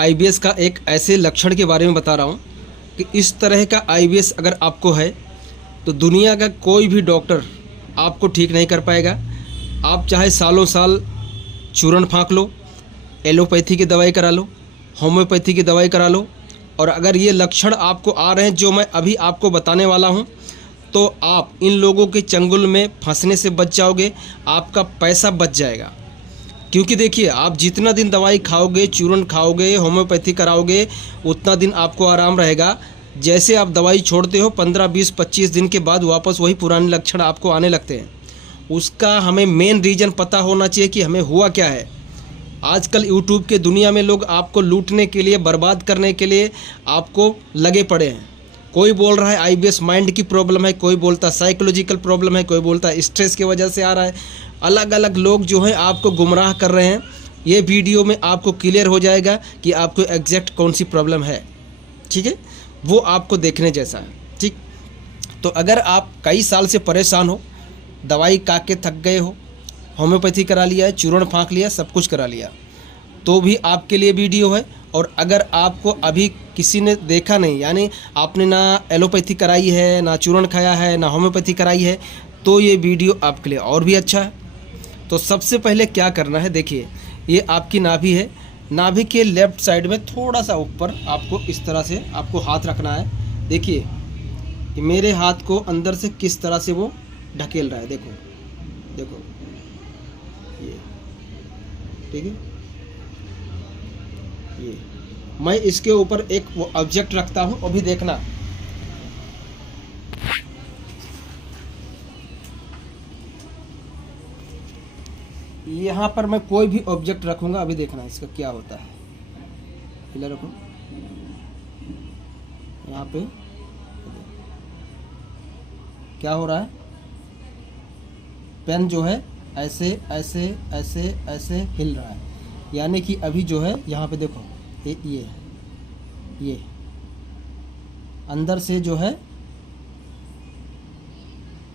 IBS का एक ऐसे लक्षण के बारे में बता रहा हूँ कि इस तरह का आईबीएस अगर आपको है तो दुनिया का कोई भी डॉक्टर आपको ठीक नहीं कर पाएगा। आप चाहे सालों साल चूरन फाँक लो, एलोपैथी की दवाई करा लो, होम्योपैथी की दवाई करा लो, और अगर ये लक्षण आपको आ रहे हैं जो मैं अभी आपको बताने वाला हूँ, तो आप इन लोगों के चंगुल में फंसने से बच जाओगे, आपका पैसा बच जाएगा। क्योंकि देखिए, आप जितना दिन दवाई खाओगे, चूरन खाओगे, होम्योपैथी कराओगे, उतना दिन आपको आराम रहेगा। जैसे आप दवाई छोड़ते हो 15, 20, 25 दिन के बाद वापस वही पुराने लक्षण आपको आने लगते हैं। उसका हमें मेन रीज़न पता होना चाहिए कि हमें हुआ क्या है। आजकल यूट्यूब के दुनिया में लोग आपको लूटने के लिए, बर्बाद करने के लिए आपको लगे पड़े हैं। कोई बोल रहा है आईबीएस माइंड की प्रॉब्लम है, कोई बोलता है साइकोलॉजिकल प्रॉब्लम है, कोई बोलता है स्ट्रेस की वजह से आ रहा है। अलग अलग लोग जो हैं आपको गुमराह कर रहे हैं। ये वीडियो में आपको क्लियर हो जाएगा कि आपको एग्जैक्ट कौन सी प्रॉब्लम है, ठीक है, वो आपको देखने जैसा है। ठीक, तो अगर आप कई साल से परेशान हो, दवाई खा के थक गए हो, होम्योपैथी करा लिया है, चूर्ण फाँक लिया, सब कुछ करा लिया, तो भी आपके लिए वीडियो है। और अगर आपको अभी किसी ने देखा नहीं, यानी आपने ना एलोपैथी कराई है, ना चूर्ण खाया है, ना होम्योपैथी कराई है, तो ये वीडियो आपके लिए और भी अच्छा है। तो सबसे पहले क्या करना है, देखिए ये आपकी नाभि है। नाभि के लेफ़्ट साइड में थोड़ा सा ऊपर आपको इस तरह से आपको हाथ रखना है। देखिए मेरे हाथ को अंदर से किस तरह से वो ढकेल रहा है, देखो देखो ये, ठीक है। ये मैं इसके ऊपर एक वो ऑब्जेक्ट रखता हूँ, अभी देखना। यहाँ पर मैं कोई भी ऑब्जेक्ट रखूँगा, अभी देखना इसका क्या होता है। हिला रखो यहाँ पे, क्या हो रहा है, पेन जो है ऐसे ऐसे ऐसे ऐसे हिल रहा है। यानी कि अभी जो है यहाँ पे देखो, ये अंदर से जो है,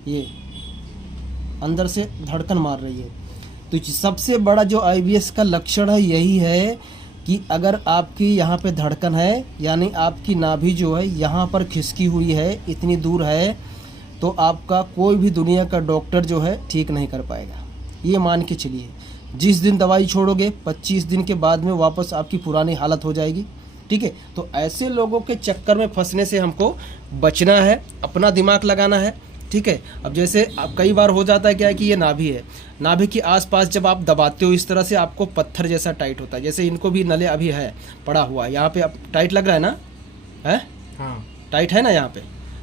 ये अंदर से धड़कन मार रही है। तो सबसे बड़ा जो आईबीएस का लक्षण है यही है कि अगर आपकी यहाँ पे धड़कन है, यानी आपकी नाभि जो है यहाँ पर खिसकी हुई है, इतनी दूर है, तो आपका कोई भी दुनिया का डॉक्टर जो है ठीक नहीं कर पाएगा। ये मान के चलिए, जिस दिन दवाई छोड़ोगे 25 दिन के बाद में वापस आपकी पुरानी हालत हो जाएगी, ठीक है। तो ऐसे लोगों के चक्कर में फंसने से हमको बचना है, अपना दिमाग लगाना है, ठीक है। अब जैसे अब कई बार हो जाता है क्या है कि ये नाभि है, नाभि के आसपास जब आप दबाते हो इस तरह से आपको पत्थर जैसा टाइट होता है। जैसे इनको भी नले अभी है पड़ा हुआ है, यहाँ पे अब टाइट लग रहा है ना, है हाँ टाइट है ना यहाँ पे।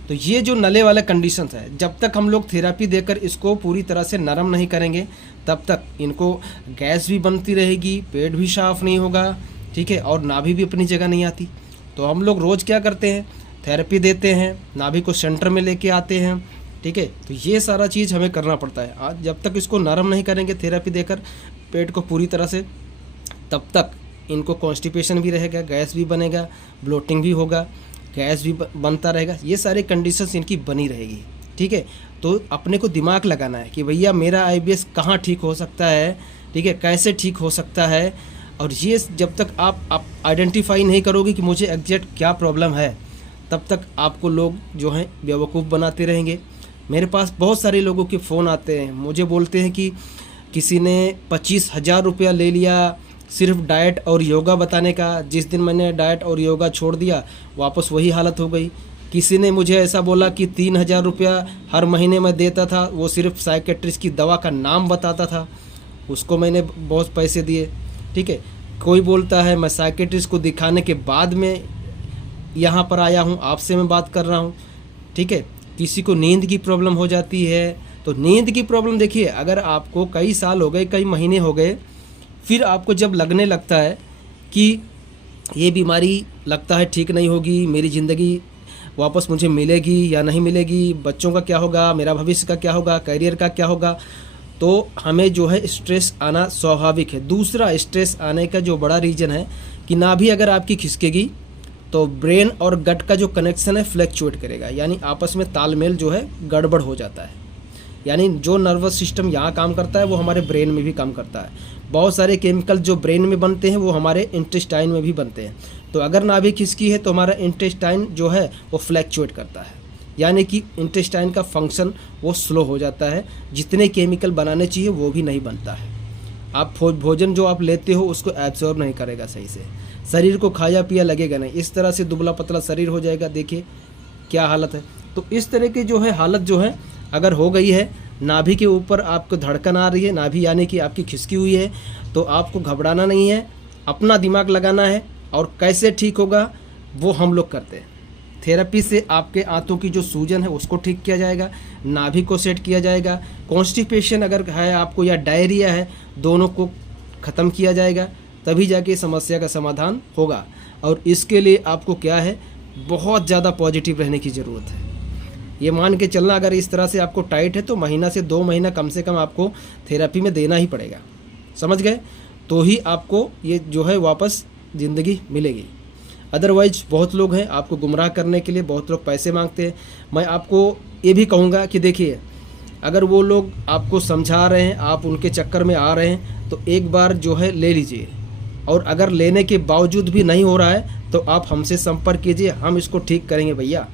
तो ये जो नले वाला कंडीशंस है, जब तक हम लोग थेरेपी देकर इसको पूरी तरह से नरम नहीं करेंगे तब तक इनको गैस भी बनती रहेगी, पेट भी साफ नहीं होगा, ठीक है, और नाभि भी अपनी जगह नहीं आती। तो हम लोग रोज़ क्या करते हैं, थेरेपी देते हैं, नाभि को सेंटर में लेके आते हैं, ठीक है। तो ये सारा चीज़ हमें करना पड़ता है। आज जब तक इसको नरम नहीं करेंगे थेरेपी देकर पेट को पूरी तरह से, तब तक इनको कॉन्स्टिपेशन भी रहेगा, गैस भी बनेगा, ब्लोटिंग भी होगा, गैस भी बनता रहेगा, ये सारे कंडीशंस इनकी बनी रहेगी, ठीक है। तो अपने को दिमाग लगाना है कि भैया मेरा आईबीएस कहाँ ठीक हो सकता है, ठीक है, कैसे ठीक हो सकता है। और ये जब तक आप आइडेंटिफाई नहीं करोगे कि मुझे एग्जैक्ट क्या प्रॉब्लम है, तब तक आपको लोग जो हैं बेवकूफ़ बनाते रहेंगे। मेरे पास बहुत सारे लोगों के फ़ोन आते हैं, मुझे बोलते हैं कि किसी ने 25,000 रुपया ले लिया सिर्फ डाइट और योगा बताने का। जिस दिन मैंने डाइट और योगा छोड़ दिया वापस वही हालत हो गई। किसी ने मुझे ऐसा बोला कि 3,000 रुपया हर महीने में देता था, वो सिर्फ साइकेट्रिस्ट की दवा का नाम बताता था, उसको मैंने बहुत पैसे दिए, ठीक है। कोई बोलता है मैं साइकेट्रिस्ट को दिखाने के बाद में यहाँ पर आया हूँ, आपसे मैं बात कर रहा हूँ, ठीक है। किसी को नींद की प्रॉब्लम हो जाती है, तो नींद की प्रॉब्लम देखिए, अगर आपको कई साल हो गए, कई महीने हो गए, फिर आपको जब लगने लगता है कि ये बीमारी लगता है ठीक नहीं होगी, मेरी ज़िंदगी वापस मुझे मिलेगी या नहीं मिलेगी, बच्चों का क्या होगा, मेरा भविष्य का क्या होगा, करियर का क्या होगा, तो हमें जो है स्ट्रेस आना स्वाभाविक है। दूसरा स्ट्रेस आने का जो बड़ा रीज़न है कि नाभि अगर आपकी खिसकेगी तो ब्रेन और गट का जो कनेक्शन है फ्लैक्चुएट करेगा, यानी आपस में तालमेल जो है गड़बड़ हो जाता है। यानी जो नर्वस सिस्टम यहाँ काम करता है वो हमारे ब्रेन में भी काम करता है। बहुत सारे केमिकल जो ब्रेन में बनते हैं वो हमारे इंटेस्टाइन में भी बनते हैं। तो अगर नाभि खिसकी है तो हमारा इंटेस्टाइन जो है वो फ्लैक्चुएट करता है, यानी कि इंटेस्टाइन का फंक्शन वो स्लो हो जाता है, जितने केमिकल बनाने चाहिए वो भी नहीं बनता है। आप भोजन जो आप लेते हो उसको एब्जॉर्ब नहीं करेगा सही से, शरीर को खाया पिया लगेगा नहीं, इस तरह से दुबला पतला शरीर हो जाएगा। देखिए क्या हालत है। तो इस तरह की जो है हालत जो है अगर हो गई है, नाभि के ऊपर आपको धड़कन आ रही है, नाभि यानी कि आपकी खिसकी हुई है, तो आपको घबराना नहीं है, अपना दिमाग लगाना है। और कैसे ठीक होगा वो हम लोग करते हैं। थेरेपी से आपके आंतों की जो सूजन है उसको ठीक किया जाएगा, नाभि को सेट किया जाएगा, कॉन्स्टिपेशन अगर है आपको या डायरिया है, दोनों को ख़त्म किया जाएगा, तभी जाके समस्या का समाधान होगा। और इसके लिए आपको क्या है, बहुत ज़्यादा पॉजिटिव रहने की ज़रूरत है। ये मान के चलना अगर इस तरह से आपको टाइट है तो महीना से 2 महीना कम से कम आपको थेरेपी में देना ही पड़ेगा, समझ गए? तो ही आपको ये जो है वापस ज़िंदगी मिलेगी। अदरवाइज बहुत लोग हैं आपको गुमराह करने के लिए, बहुत लोग पैसे मांगते हैं। मैं आपको ये भी कहूँगा कि देखिए, अगर वो लोग आपको समझा रहे हैं, आप उनके चक्कर में आ रहे हैं, तो एक बार जो है ले लीजिए। और अगर लेने के बावजूद भी नहीं हो रहा है तो आप हमसे संपर्क कीजिए, हम इसको ठीक करेंगे भैया,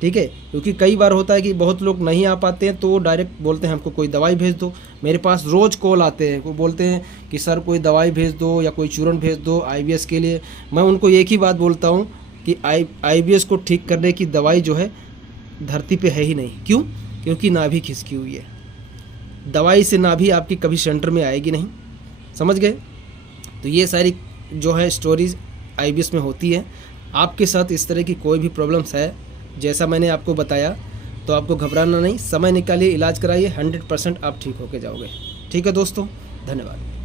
ठीक है? क्योंकि कई बार होता है कि बहुत लोग नहीं आ पाते हैं तो वो डायरेक्ट बोलते हैं हमको कोई दवाई भेज दो। मेरे पास रोज़ कॉल आते हैं, वो बोलते हैं कि सर कोई दवाई भेज दो या कोई चूर्ण भेज दो आईबीएस के लिए। मैं उनको एक ही बात बोलता हूँ कि आईबीएस को ठीक करने की दवाई जो है धरती पे है ही नहीं। क्यों? क्योंकि नाभि खिसकी हुई है। दवाई से नाभि आपकी कभी सेंटर में आएगी नहीं, समझ गए? तो ये सारी जो है स्टोरीज आईबीएस में होती है। आपके साथ इस तरह की कोई भी प्रॉब्लम्स है जैसा मैंने आपको बताया, तो आपको घबराना नहीं, समय निकालिए, इलाज कराइए, 100% आप ठीक होके जाओगे। ठीक है दोस्तों, धन्यवाद।